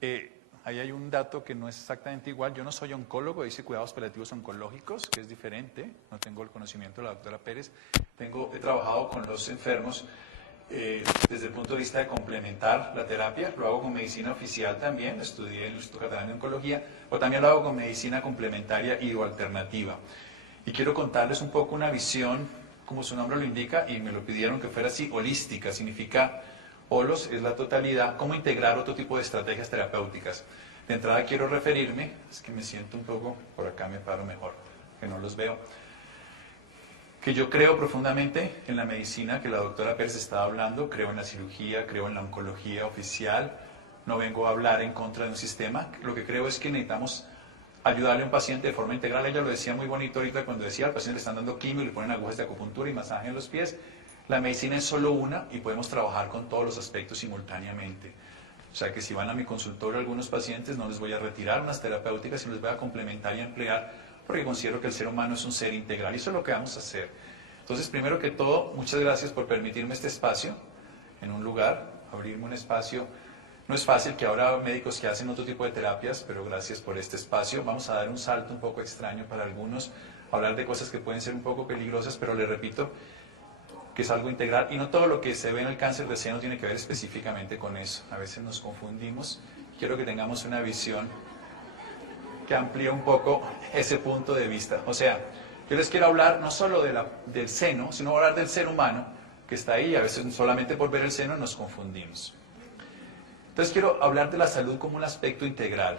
Ahí hay un dato que no es exactamente igual. Yo no soy oncólogo, hice cuidados paliativos oncológicos, que es diferente. No tengo el conocimiento de la doctora Pérez. He trabajado con los enfermos desde el punto de vista de complementar la terapia. Lo hago con medicina oficial también. Estudié en el Instituto Catalán de Oncología. O también lo hago con medicina complementaria y o alternativa. Y quiero contarles un poco una visión, como su nombre lo indica, y me lo pidieron que fuera así, holística. Significa... Holos es la totalidad, cómo integrar otro tipo de estrategias terapéuticas. De entrada quiero referirme, es que me siento un poco, por acá me paro mejor, que no los veo, que yo creo profundamente en la medicina que la doctora Pérez estaba hablando, creo en la cirugía, creo en la oncología oficial, no vengo a hablar en contra de un sistema, lo que creo es que necesitamos ayudarle a un paciente de forma integral. Ella lo decía muy bonito ahorita cuando decía al paciente le están dando quimio, le ponen agujas de acupuntura y masaje en los pies. La medicina es solo una y podemos trabajar con todos los aspectos simultáneamente. O sea que si van a mi consultorio algunos pacientes, no les voy a retirar unas terapéuticas, sino les voy a complementar y emplear, porque considero que el ser humano es un ser integral y eso es lo que vamos a hacer. Entonces, primero que todo, muchas gracias por permitirme este espacio en un lugar, abrirme un espacio. No es fácil, que ahora médicos que hacen otro tipo de terapias, pero gracias por este espacio. Vamos a dar un salto un poco extraño para algunos, hablar de cosas que pueden ser un poco peligrosas, pero les repito, que es algo integral, y no todo lo que se ve en el cáncer de seno tiene que ver específicamente con eso. A veces nos confundimos. Quiero que tengamos una visión que amplíe un poco ese punto de vista. O sea, yo les quiero hablar no solo del seno, sino hablar del ser humano que está ahí. A veces solamente por ver el seno nos confundimos. Entonces quiero hablar de la salud como un aspecto integral,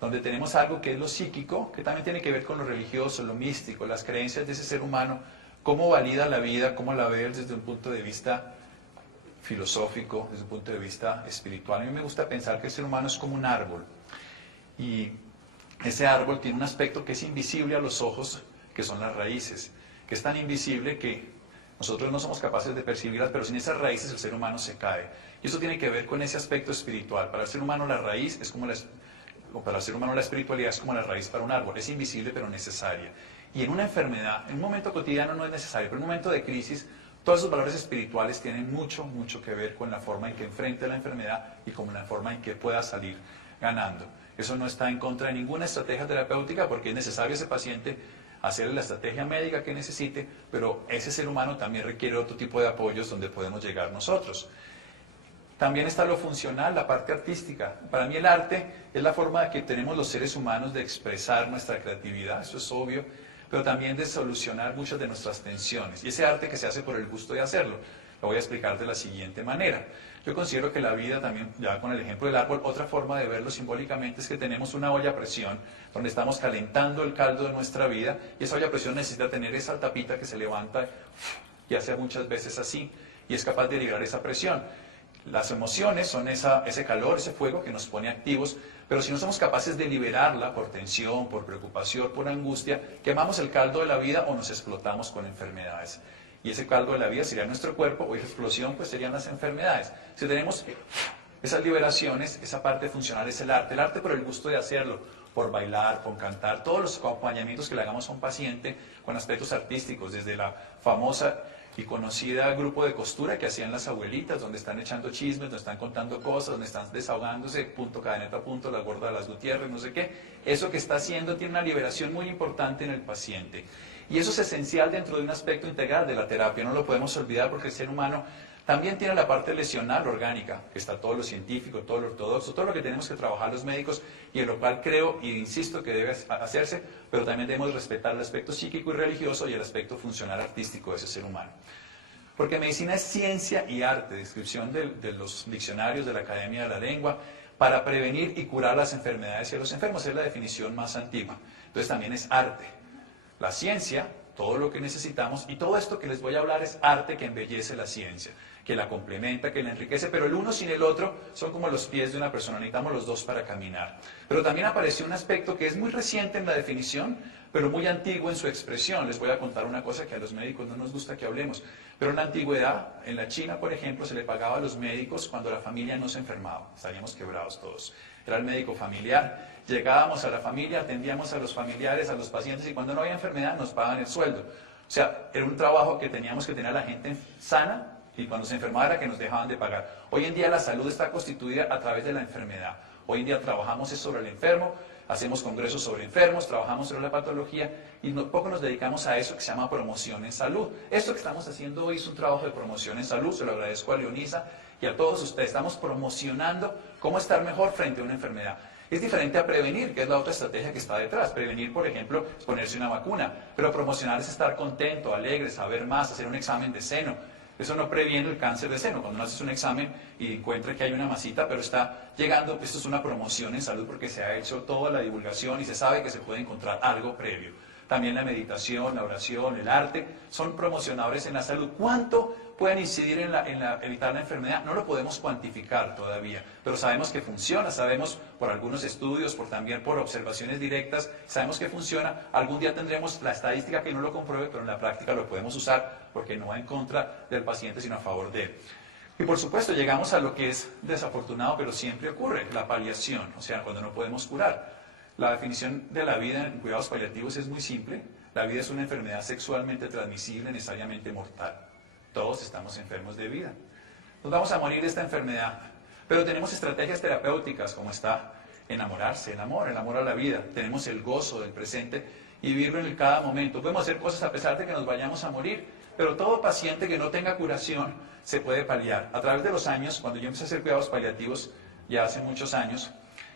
donde tenemos algo que es lo psíquico, que también tiene que ver con lo religioso, lo místico, las creencias de ese ser humano, cómo valida la vida, cómo la ve desde un punto de vista filosófico, desde un punto de vista espiritual. A mí me gusta pensar que el ser humano es como un árbol, y ese árbol tiene un aspecto que es invisible a los ojos, que son las raíces, que es tan invisible que nosotros no somos capaces de percibirlas, pero sin esas raíces el ser humano se cae. Y eso tiene que ver con ese aspecto espiritual. Para el ser humano la raíz es como para el ser humano la espiritualidad es como la raíz para un árbol, es invisible pero necesaria. Y en una enfermedad, en un momento cotidiano no es necesario, pero en un momento de crisis, todos esos valores espirituales tienen mucho, mucho que ver con la forma en que enfrente la enfermedad y con la forma en que pueda salir ganando. Eso no está en contra de ninguna estrategia terapéutica, porque es necesario ese paciente hacerle la estrategia médica que necesite, pero ese ser humano también requiere otro tipo de apoyos donde podemos llegar nosotros. También está lo funcional, la parte artística. Para mí el arte es la forma que tenemos los seres humanos de expresar nuestra creatividad, eso es obvio, pero también de solucionar muchas de nuestras tensiones. Y ese arte que se hace por el gusto de hacerlo, lo voy a explicar de la siguiente manera. Yo considero que la vida también, ya con el ejemplo del árbol, otra forma de verlo simbólicamente es que tenemos una olla a presión donde estamos calentando el caldo de nuestra vida, y esa olla a presión necesita tener esa tapita que se levanta y hace muchas veces así, y es capaz de liberar esa presión. Las emociones son ese calor, ese fuego que nos pone activos, pero si no somos capaces de liberarla por tensión, por preocupación, por angustia, quemamos el caldo de la vida o nos explotamos con enfermedades. Y ese caldo de la vida sería nuestro cuerpo, o esa explosión pues serían las enfermedades. Si tenemos esas liberaciones, esa parte funcional es el arte por el gusto de hacerlo, por bailar, por cantar, todos los acompañamientos que le hagamos a un paciente con aspectos artísticos, desde la famosa y conocida grupo de costura que hacían las abuelitas, donde están echando chismes, donde están contando cosas, donde están desahogándose, punto, cadeneta, punto, la gorda de las Gutiérrez, no sé qué. Eso que está haciendo tiene una liberación muy importante en el paciente. Y eso es esencial dentro de un aspecto integral de la terapia, no lo podemos olvidar, porque el ser humano también tiene la parte lesional orgánica, que está todo lo científico, todo lo ortodoxo, todo lo que tenemos que trabajar los médicos, y en lo cual creo e insisto que debe hacerse, pero también debemos respetar el aspecto psíquico y religioso y el aspecto funcional artístico de ese ser humano. Porque medicina es ciencia y arte, descripción de los diccionarios de la Academia de la Lengua, para prevenir y curar las enfermedades y a los enfermos, es la definición más antigua. Entonces también es arte. La ciencia, todo lo que necesitamos, y todo esto que les voy a hablar es arte que embellece la ciencia, que la complementa, que la enriquece, pero el uno sin el otro son como los pies de una persona, necesitamos los dos para caminar. Pero también apareció un aspecto que es muy reciente en la definición, pero muy antiguo en su expresión. Les voy a contar una cosa que a los médicos no nos gusta que hablemos, pero en la antigüedad, en la China, por ejemplo, se le pagaba a los médicos cuando la familia no se enfermaba, estaríamos quebrados todos. Era el médico familiar, llegábamos a la familia, atendíamos a los familiares, a los pacientes, y cuando no había enfermedad nos pagaban el sueldo. O sea, era un trabajo que teníamos que tener a la gente sana, Y cuando se enfermaba era que nos dejaban de pagar. Hoy en día la salud está constituida a través de la enfermedad. Hoy en día trabajamos sobre el enfermo, hacemos congresos sobre enfermos, trabajamos sobre la patología y poco nos dedicamos a eso que se llama promoción en salud. Esto que estamos haciendo hoy es un trabajo de promoción en salud, se lo agradezco a Leonisa y a todos ustedes. Estamos promocionando cómo estar mejor frente a una enfermedad. Es diferente a prevenir, que es la otra estrategia que está detrás. Prevenir, por ejemplo, es ponerse una vacuna, pero promocionar es estar contento, alegre, saber más, hacer un examen de seno. Eso no previene el cáncer de seno. Cuando uno hace un examen y encuentra que hay una masita, pero está llegando, esto es una promoción en salud porque se ha hecho toda la divulgación y se sabe que se puede encontrar algo previo. También la meditación, la oración, el arte, son promocionadores en la salud. ¿Cuánto pueden incidir en evitar la enfermedad? No lo podemos cuantificar todavía, pero sabemos que funciona, sabemos por algunos estudios, también por observaciones directas, sabemos que funciona. Algún día tendremos la estadística que no lo compruebe, pero en la práctica lo podemos usar porque no va en contra del paciente, sino a favor de él. Y por supuesto llegamos a lo que es desafortunado, pero siempre ocurre, la paliación, o sea, cuando no podemos curar. La definición de la vida en cuidados paliativos es muy simple. La vida es una enfermedad sexualmente transmisible, necesariamente mortal. Todos estamos enfermos de vida. Nos vamos a morir de esta enfermedad. Pero tenemos estrategias terapéuticas como está enamorarse, el amor a la vida. Tenemos el gozo del presente y vivirlo en cada momento. Podemos hacer cosas a pesar de que nos vayamos a morir, pero todo paciente que no tenga curación se puede paliar. A través de los años, cuando yo empecé a hacer cuidados paliativos, ya hace muchos años,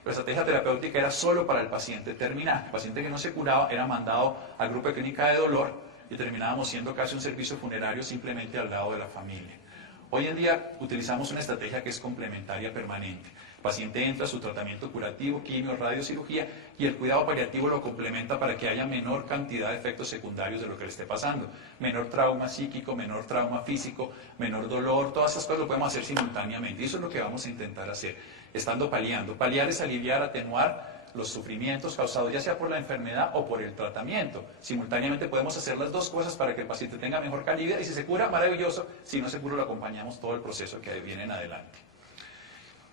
la estrategia terapéutica era solo para el paciente terminal. El paciente que no se curaba era mandado al grupo de clínica de dolor y terminábamos siendo casi un servicio funerario simplemente al lado de la familia. Hoy en día utilizamos una estrategia que es complementaria permanente. El paciente entra a su tratamiento curativo, quimio, radiocirugía y el cuidado paliativo lo complementa para que haya menor cantidad de efectos secundarios de lo que le esté pasando. Menor trauma psíquico, menor trauma físico, menor dolor, todas esas cosas lo podemos hacer simultáneamente y eso es lo que vamos a intentar hacer, estando paliando. Paliar es aliviar, atenuar los sufrimientos causados ya sea por la enfermedad o por el tratamiento. Simultáneamente podemos hacer las dos cosas para que el paciente tenga mejor calidad y si se cura, maravilloso, si no se cura, lo acompañamos todo el proceso que viene en adelante.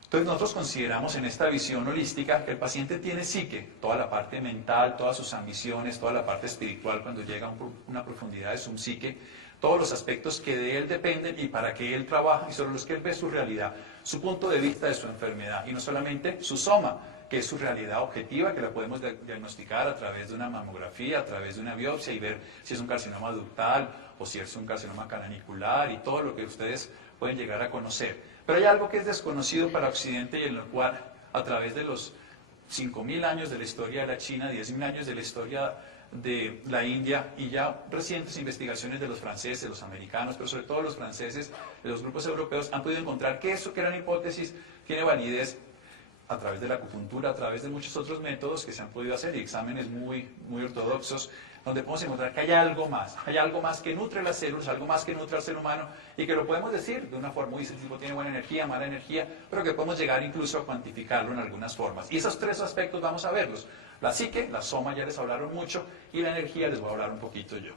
Entonces nosotros consideramos en esta visión holística que el paciente tiene psique, toda la parte mental, todas sus ambiciones, toda la parte espiritual cuando llega a una profundidad de su psique, todos los aspectos que de él dependen y para que él trabaja y sobre los que él ve su realidad, su punto de vista de su enfermedad y no solamente su soma, que es su realidad objetiva, que la podemos diagnosticar a través de una mamografía, a través de una biopsia y ver si es un carcinoma ductal o si es un carcinoma canalicular y todo lo que ustedes pueden llegar a conocer. Pero hay algo que es desconocido para Occidente y en lo cual, a través de los 5.000 años de la historia de la China, 10.000 años de la historia de la India y ya recientes investigaciones de los franceses, los americanos, pero sobre todo los franceses, de los grupos europeos, han podido encontrar que eso que era una hipótesis tiene validez a través de la acupuntura, a través de muchos otros métodos que se han podido hacer y exámenes muy ortodoxos, donde podemos encontrar que hay algo más que nutre las células, algo más que nutre al ser humano y que lo podemos decir de una forma muy sencilla, tiene buena energía, mala energía, pero que podemos llegar incluso a cuantificarlo en algunas formas. Y esos tres aspectos vamos a verlos. La psique, la soma ya les hablaron mucho y la energía les voy a hablar un poquito yo.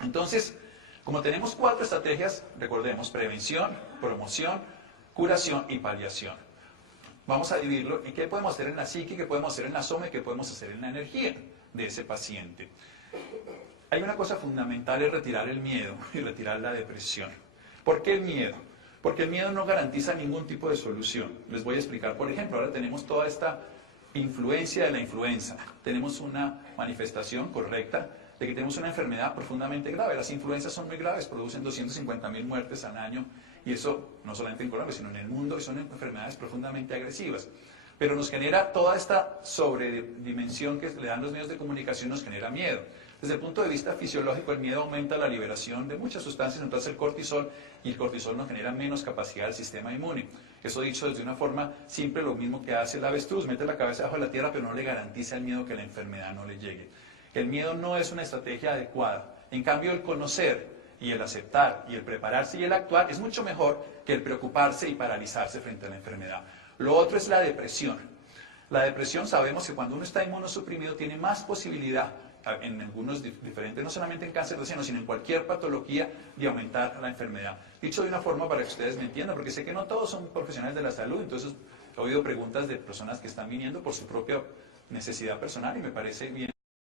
Entonces, como tenemos 4 estrategias, recordemos, prevención, promoción, curación y paliación. Vamos a dividirlo en qué podemos hacer en la psique, qué podemos hacer en la soma y qué podemos hacer en la energía de ese paciente. Hay una cosa fundamental, es retirar el miedo y retirar la depresión. ¿Por qué el miedo? Porque el miedo no garantiza ningún tipo de solución. Les voy a explicar, por ejemplo, ahora tenemos toda esta influencia de la influenza. Tenemos una manifestación correcta de que tenemos una enfermedad profundamente grave. Las influencias son muy graves, producen 250.000 muertes al año y eso no solamente en Colombia, sino en el mundo, y son enfermedades profundamente agresivas. Pero nos genera toda esta sobredimensión que le dan los medios de comunicación, nos genera miedo. Desde el punto de vista fisiológico, el miedo aumenta la liberación de muchas sustancias, entonces el cortisol, y el cortisol nos genera menos capacidad del sistema inmune. Eso dicho desde una forma simple, lo mismo que hace el avestruz, mete la cabeza bajo la tierra, pero no le garantiza el miedo que la enfermedad no le llegue. El miedo no es una estrategia adecuada. En cambio, el conocer y el aceptar y el prepararse y el actuar es mucho mejor que el preocuparse y paralizarse frente a la enfermedad. Lo otro es la depresión. La depresión sabemos que cuando uno está inmunosuprimido tiene más posibilidad, en algunos diferentes, no solamente en cáncer de seno, sino en cualquier patología, de aumentar la enfermedad. Dicho de una forma para que ustedes me entiendan, porque sé que no todos son profesionales de la salud, entonces he oído preguntas de personas que están viniendo por su propia necesidad personal y me parece bien